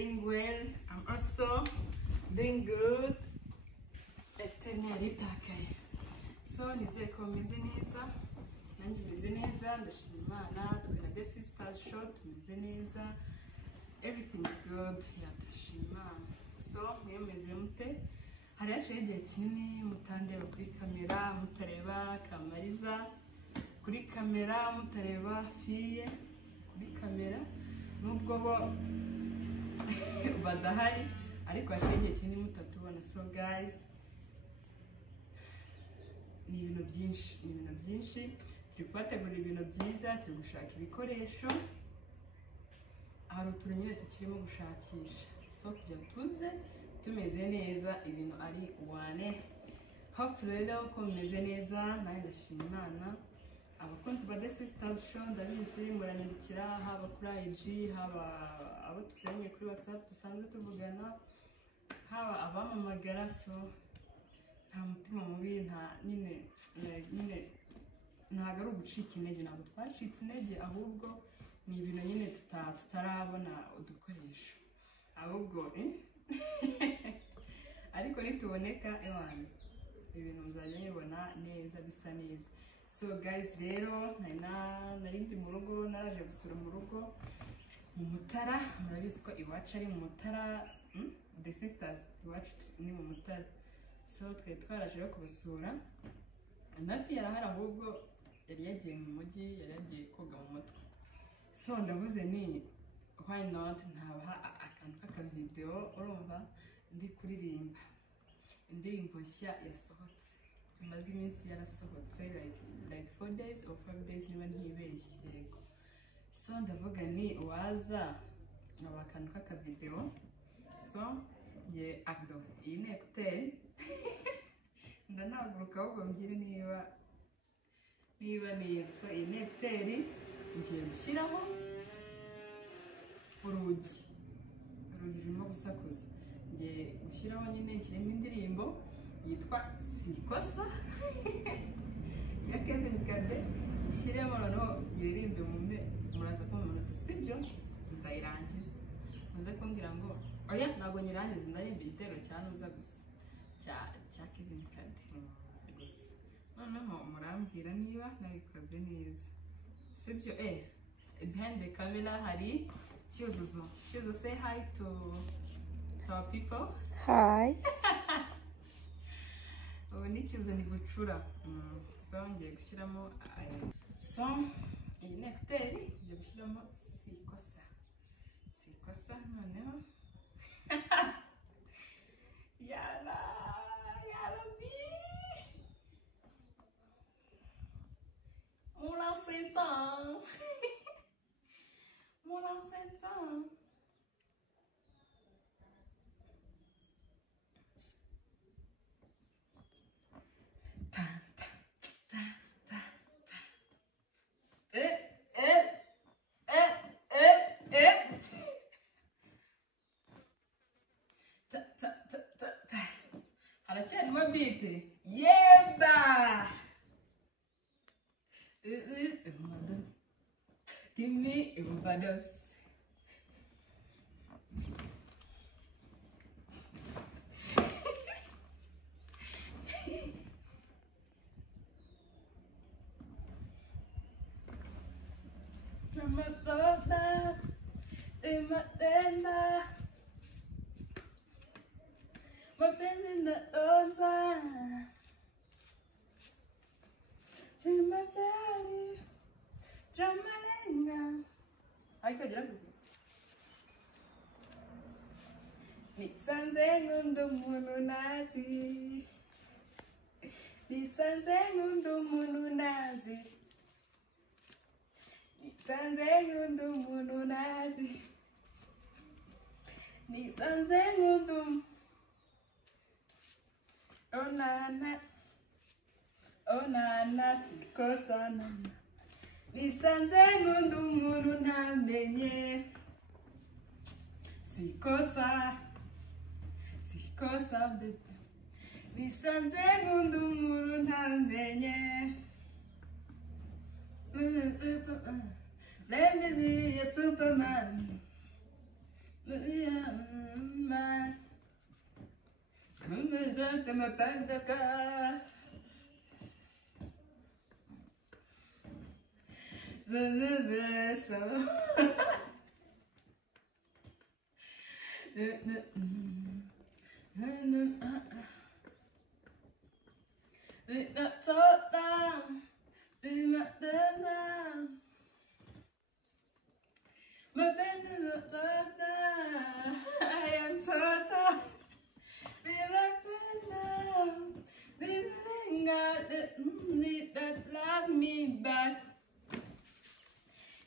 doing well. I'm also doing good. Eternally takaye. So nizere ko meze neza. Nanjye meze neza, ndashima Imana, twe na The Sisters Show tumeze neza. Everything's good. Yatashima. So mwe meze mute. Hari yaciye igihe kinini mutandeba kuri kamera, mutareba Kamariza kuri kamera, mutareba Fiye kuri kamera, nubwo bo badahari ariko haciye igihe kinini mutatubona. So guys, ni ibintu byinshi turi kubategura ibintu byiza, turi gushaka ibikoresho, hari utuntu nyine tukirimo gushakisha. So kugira tuze tumeze neza, ibintu ari wane. Hopefully rero ko mumeze neza, nawe ndashima Imana. Abakunzi ba The Sisters Show ndabizi muranyandikira, haba kuri IG, haba abo tuzanye kuri WhatsApp dusanzwe tuvugana, haba abamamagara. So nta mutima mubi, nta nyine ntago ari ugucika intege, ntabwo twacitse intege, ahubwo ni ibintu nyine tutarabona udukoresho, ahubwo ariko nituboneka ewana ibintu muzajya mubibona neza, bisa neza. So guys, rero narindi mu rugo, naraje gusura mu rugo mu Mutara. Murabizi ko iwacu ari mu Mutara, The Sisters iwacu ni mu Mutara. So twaraje kubasura, Nafi yarahari, ahubwo yari yagiye mu mujyi, yari yagiye koga mu mutwe. So ndavuze ni why not ntabaha akantu k'akavideo, urumva ndi kuririmba indirimbo nshya yasohotse, imaze iminsi yarasohotse like 4 days or 5 days niba ntibeshye, yego. So ndavuga ni waza aba akantu k'akavideo. So nge ado iyi ni ekuteri ndanaguruka ahubwo mbwire niba neza. So iyi ni ekuteri ngiye gushyiraho urugi rurimo gusakuza, ngiye gushyiraho nyine nshyiremo indirimbo yitwa Sikosa ya Kevin Kade, ishyiremo noneho ngiririmbe muraza ko umuntu sibyo ndayirangiza, muze kumbwira ngo oya ntabwo nyirangiza, ndarimba igitero cyanuza gusa cya Kevin Kade gusa, noneho murambwira niba nabikoze neza, sibyo. Behind the camera hari Cyuzuzo. Cyuzuzo, say hi to our people. Hi. Ni Cyuzuzo ni gucura. So ngiye gushyiramo so iyi ni ekuteri, ngiye gushyiramo Sikosa noneho yala bi Moulin Saint-Jean. Moulin Saint-Jean. Ta ta ta ta ta. Ta ta ta ta ta. Haracyarimo beat. Yeba. Give me a overdose. Nisanze nkunda umuntu nazi, nisanze nkunda umuntu nazi, nisanze nkunda umuntu nazi, nisanze nkunda onana Sikosa nana, nisanze nkunda umuntu ntamenye, Sikosa bebe, nisanze nkunda umuntu ntamenye. Let me be a Superman. de me peine de cœur. I am total. Need that love me back.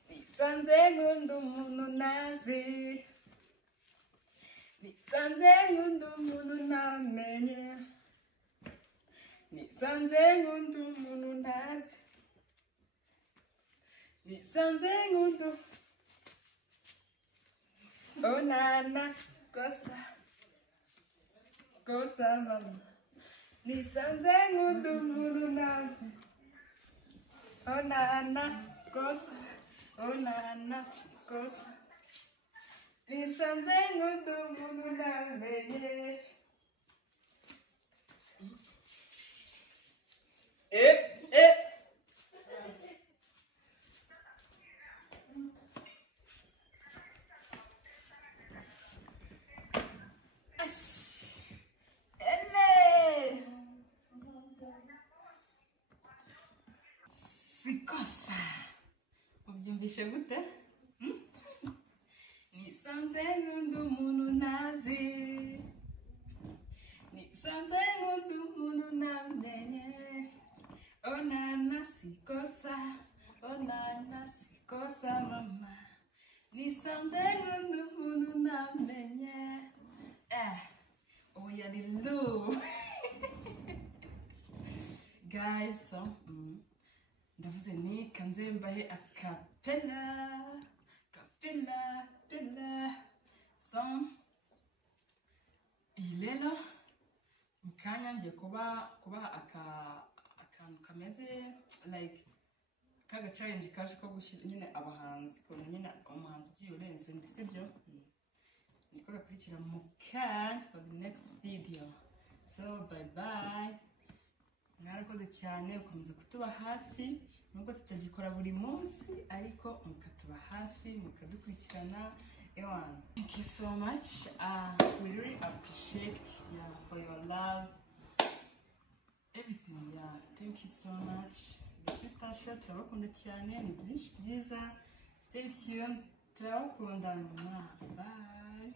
Nisanze ngundu munu nazi. Nisanze ngundu munu namenye. Nisanze ngundu munu nazi. Nisanze ngundu. Oh nana, kosa. Kosa mama. Nisanze ngundu munu namenye. Oh nana, kosa. Oh nana, kosa. Nisanze ngundu munu namenye. Sikosa. Ubyumvishe gute? Nisanze ngundu munu nazi. Nisanze ngundu munu namenye. Oh nana sikosa. Oh nana sikosa mama. Nisanze ngundu munu namenye. Oh yari low. Guys, so ndavuze ni kanze mbahe akapela so ilelo mukanya ngiye kuba akantu kameze like kaga challenge kaje ko gushyira nyine abahanzi ko nyine umuhanzi ugiye urenze undi sibyo niko gakurikira mu kanya for the next video. So bye bye. Mwarakoze cyane ukomeza kutuba hafi nubwo tutagikora buri munsi ariko mukatuba hafi mukadukurikirana. Thank you so much. We really appreciate for your love, everything. Thank you so much. The Sister Show turabakunda cyane, ni byinshi byiza. Stay tuned, turabakunda. Bye.